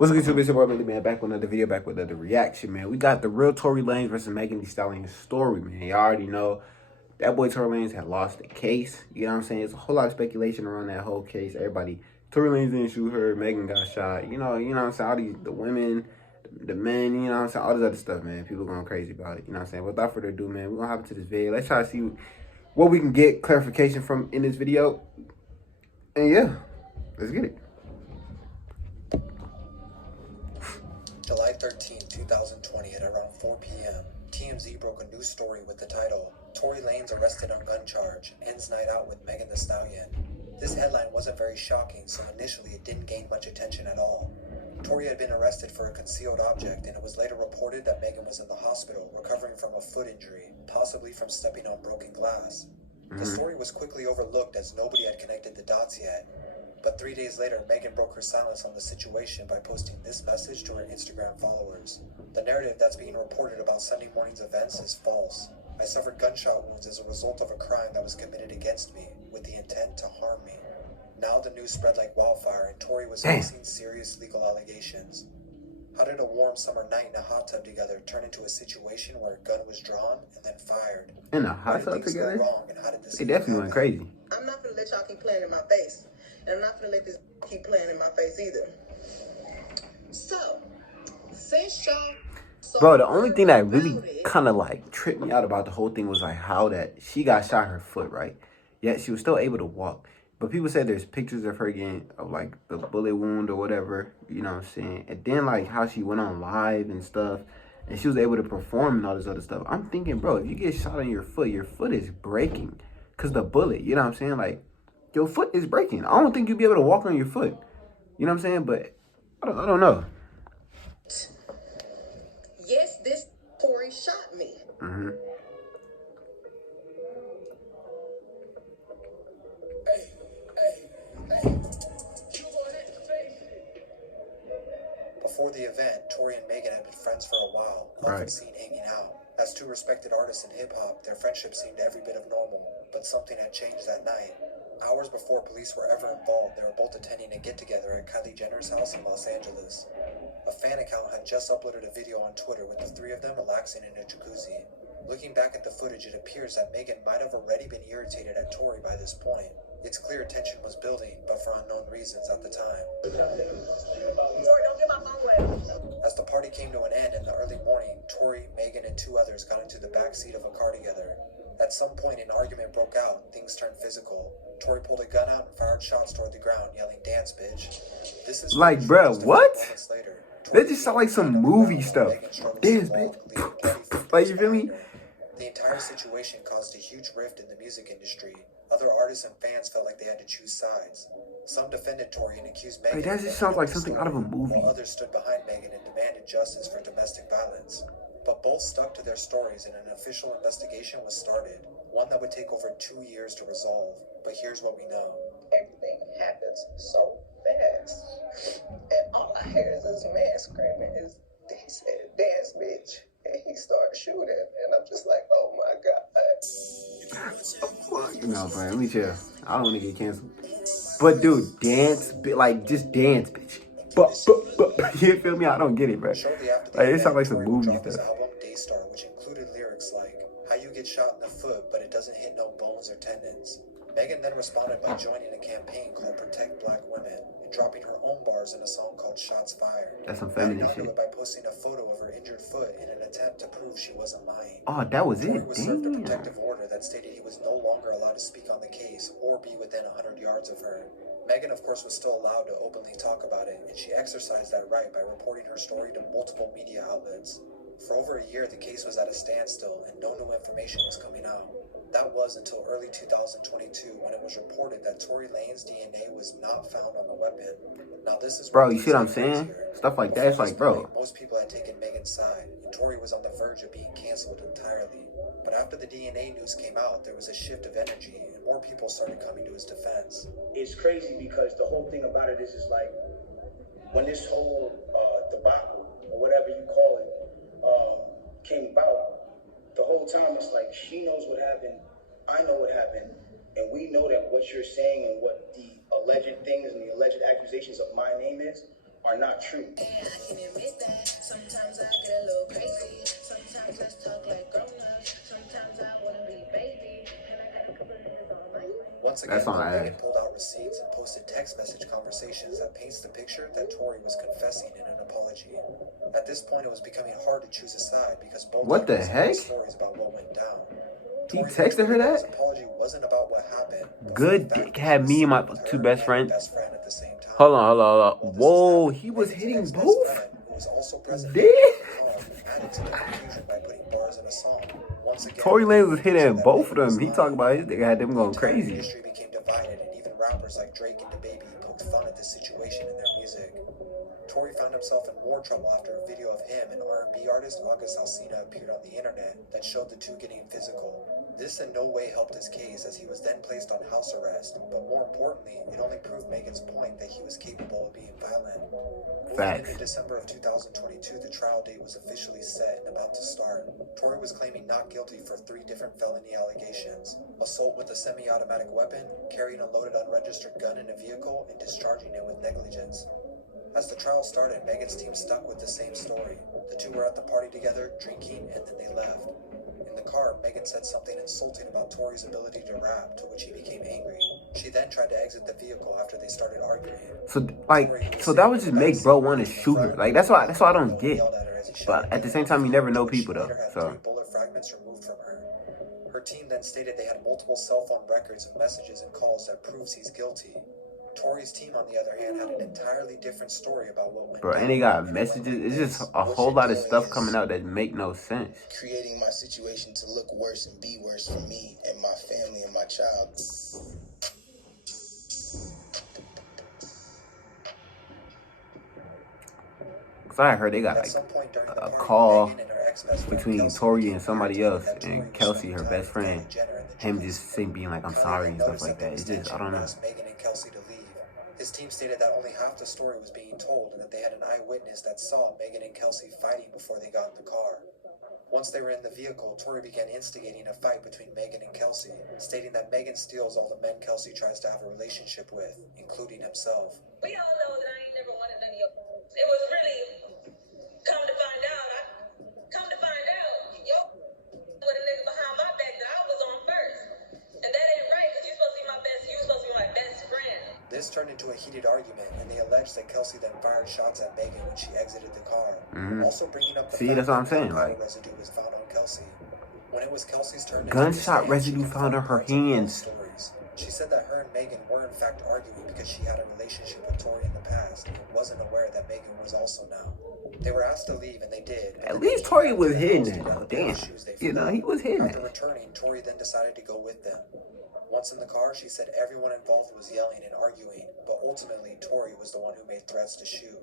What's good, YouTube? It's your boy, Billy, man. Back with another video, back with another reaction, man. We got the real Tory Lanez versus Megan Thee Stallion story, man. Y'all already know that boy Tory Lanez had lost the case. You know what I'm saying? There's a whole lot of speculation around that whole case. Everybody, Tory Lanez didn't shoot her. Megan got shot. You know what I'm saying? All these, the women, the men, you know what I'm saying? All this other stuff, man. People going crazy about it. You know what I'm saying? Without further ado, man, we're going to hop into this video. Let's try to see what we can get clarification from in this video. And yeah, let's get it. July 13, 2020 at around 4 p.m., TMZ broke a news story with the title, Tory Lanez arrested on gun charge, ends night out with Megan Thee Stallion. This headline wasn't very shocking, so initially it didn't gain much attention at all. Tory had been arrested for a concealed object, and it was later reported that Megan was in the hospital, recovering from a foot injury, possibly from stepping on broken glass. The story was quickly overlooked as nobody had connected the dots yet. But 3 days later, Megan broke her silence on the situation by posting this message to her Instagram followers. The narrative that's being reported about Sunday morning's events is false. I suffered gunshot wounds as a result of a crime that was committed against me, with the intent to harm me. Now the news spread like wildfire and Tory was facing serious legal allegations. How did a warm summer night in a hot tub together turn into a situation where a gun was drawn and then fired? In a hot tub together? They definitely went crazy. I'm not gonna let y'all keep playing in my face. And I'm not gonna let this keep playing in my face either. So, since y'all... Bro, the only thing that really kind of like tripped me out about the whole thing was like how that she got shot in her foot, right? Yet she was still able to walk. But people said there's pictures of her getting like the bullet wound or whatever, you know what I'm saying? And then like how she went on live and stuff and she was able to perform and all this other stuff. I'm thinking, bro, if you get shot on your foot is breaking because the bullet, you know what I'm saying? Like, your foot is breaking. I don't think you'd be able to walk on your foot. You know what I'm saying? But I don't know. Yes, this Tory shot me. Before the event, Tory and Megan had been friends for a while, often seen hanging out. As two respected artists in hip-hop, their friendship seemed every bit of normal, but something had changed that night. Hours before police were ever involved, they were both attending a get-together at Kylie Jenner's house in Los Angeles. A fan account had just uploaded a video on Twitter with the three of them relaxing in a jacuzzi. Looking back at the footage, it appears that Megan might have already been irritated at Tory by this point. It's clear tension was building, but for unknown reasons at the time. Tory, don't get my phone wet. As the party came to an end in the early morning, Tory, Megan, and two others got into the back seat of a car together. At some point, an argument broke out. Things turned physical. Tory pulled a gun out and fired shots toward the ground, yelling, "Dance, bitch." This is like, bro, what? That just sound like some movie stuff. Dance, bitch. Like, you feel me? The entire situation caused a huge rift in the music industry. Other artists and fans felt like they had to choose sides. Some defended Tory and accused Megan. Like, that just sounds like something out of a movie. While others stood behind Megan and demanded justice for domestic violence. But both stuck to their stories and an official investigation was started. One that would take over 2 years to resolve. But here's what we know. Everything happens so fast. And all I hear is this man screaming, he said, "Dance, bitch." And he started shooting. And I'm just like, oh my God. No, bro, let me chill. I don't want to get canceled. But dude, dance, like just dance, bitch. But you feel me? I don't get it, bro. Like, it sounds like some movie stuff. His album Daystar, which included lyrics like, "How you get shot in the foot, but it doesn't hit no bones or tendons." Megan then responded by joining a campaign called Protect Black Women and dropping her own bars in a song called Shots Fired. That's some feminist shit. By posting a photo of her injured foot in an attempt to prove she wasn't lying. Oh, that was Tory it. was served a protective order that stated he was no longer allowed to speak on the case or be within 100 yards of her. Megan, of course, was still allowed to openly talk about it, and she exercised that right by reporting her story to multiple media outlets. For over a year, the case was at a standstill, and no new information was coming out. That was until early 2022 when it was reported that Tory Lanez DNA was not found on the weapon. Now this is... Bro, you see what I'm saying? Stuff like that, it's like, bro. Most people had taken Megan's side, and Tory was on the verge of being canceled entirely. But after the DNA news came out, there was a shift of energy, and more people started coming to his defense. It's crazy because the whole thing about it is like, when this whole debacle, or whatever you call it, came about, the whole time it's like she knows what happened, I know what happened, and we know that what you're saying and what the alleged things and the alleged accusations of my name is, are not true. And I can admit that sometimes I get a little crazy. Sometimes let's talk like grown-ups. Sometimes I wanna be baby. And I got a couple of niggas on my. Once again, That's on Megan ass. pulled out receipts and posted text message conversations that paints the picture that Tory was confessing in an apology. At this point, it was becoming hard to choose a side because both What the accounts had heck? stories about what went down. He Tory texted her tweeted that his that? apology wasn't about what happened, but Good for the fact dick that he had was me and my sleeping with two her best and her friends. best friend at the same time. Hold on. While this was Whoa, happening, he was Megan's hitting ex-best both? friend, who was also present Damn. in the car, added to the confusion by putting bars in a song. Once again, Tory Lanez was making it hitting that both of Megan was them. He lying. talking about his nigga had them The going entire crazy. industry became divided, and even rappers like Drake and DaBaby poked fun at this situation in their music. Tory found himself in more trouble after a video of him and R&B artist August Alsina appeared on the internet that showed the two getting physical. This in no way helped his case, as he was then placed on house arrest, but more importantly, it only proved Megan's point that he was capable of being violent. Moving into December of 2022, the trial date was officially set and about to start. Tory was claiming not guilty for 3 different felony allegations: assault with a semi-automatic weapon, carrying a loaded unregistered gun in a vehicle, and discharging it with negligence. As the trial started, Megan's team stuck with the same story. The two were at the party together, drinking, and then they left. In the car, Megan said something insulting about Tory's ability to rap, to which he became angry. She then tried to exit the vehicle after they started arguing. So that would just make bro want to shoot her. Like that's why I don't get. But at the same time, you never know people though. So 3 bullet fragments removed from her. Her team then stated they had multiple cell phone records of messages and calls that proves he's guilty. Tory's team, on the other hand, had an entirely different story about what went bro, down. and they got messages. It's just a whole lot of stuff coming out that make no sense. Creating my situation to look worse and be worse for me and my family and my child. Cause I heard they got like a call between Tory and somebody else, and Kelsey, her best friend, him just saying being like I'm sorry and stuff like that. It's just I don't know. Megan and Kelsey to leave. His team stated that only half the story was being told and that they had an eyewitness that saw Megan and Kelsey fighting before they got in the car. Once they were in the vehicle, Tory began instigating a fight between Megan and Kelsey, stating that Megan steals all the men Kelsey tries to have a relationship with, including himself. We all know that I ain't never wanted none of your. It was really come to find out, yo, with a nigga behind my back that I was on first. And that ain't right, because you supposed to be my best friend. This turned into a heated argument, and they alleged that Kelsey then fired shots at Megan when she exited the car. Also bringing up the fact that's what I'm that saying. gunpowder Like residue was found on Kelsey. When it was Kelsey's turn to gunshot stand, residue she found on her confirmed both hands. stories. She said that her and Megan were in fact arguing because she had a relationship with Tory in the past and wasn't aware that Megan was also now. They were asked to leave, and they did. At least Tory was hitting that though. Damn, you know he was hitting After that. returning, Tory then decided to go with them. Once in the car, she said everyone involved was yelling and arguing, but ultimately Tory was the one who made threats to shoot.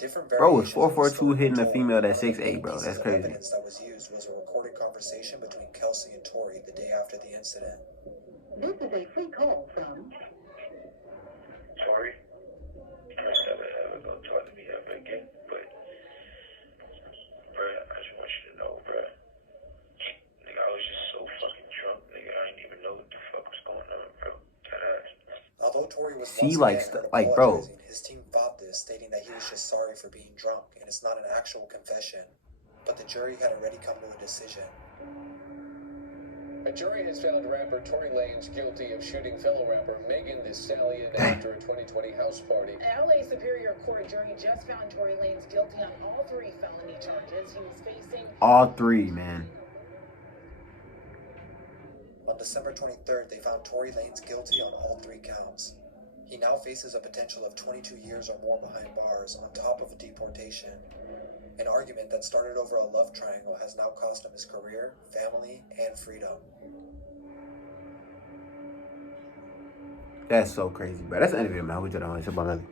Different Bro was variations of the 4'2" story hitting a were female told. that's 6'8", bro. That's crazy. Evidence that was used was a recorded conversation between Kelsey and Tory the day after the incident. This is a free call from Tory. I'm never ever gonna talk to me ever again, but bruh, I just want you to know, bruh. Nigga, I was just so fucking drunk, nigga. I didn't even know what the fuck was going on, bro. Although Tory was See, once like, again bro. apologizing, his team fought this, stating that he was just sorry for being drunk and it's not an actual confession. But the jury had already come to a decision. A jury has found rapper Tory Lanez guilty of shooting fellow rapper Megan Thee Stallion after a 2020 house party. LA Superior Court jury just found Tory Lanez guilty on all 3 felony charges. He was facing all 3, man. On December 23rd, they found Tory Lanez guilty on all 3 counts. He now faces a potential of 22 years or more behind bars, on top of a deportation. An argument that started over a love triangle has now cost him his career, family, and freedom. That's so crazy, bro. That's the end of it, man. We just don't want to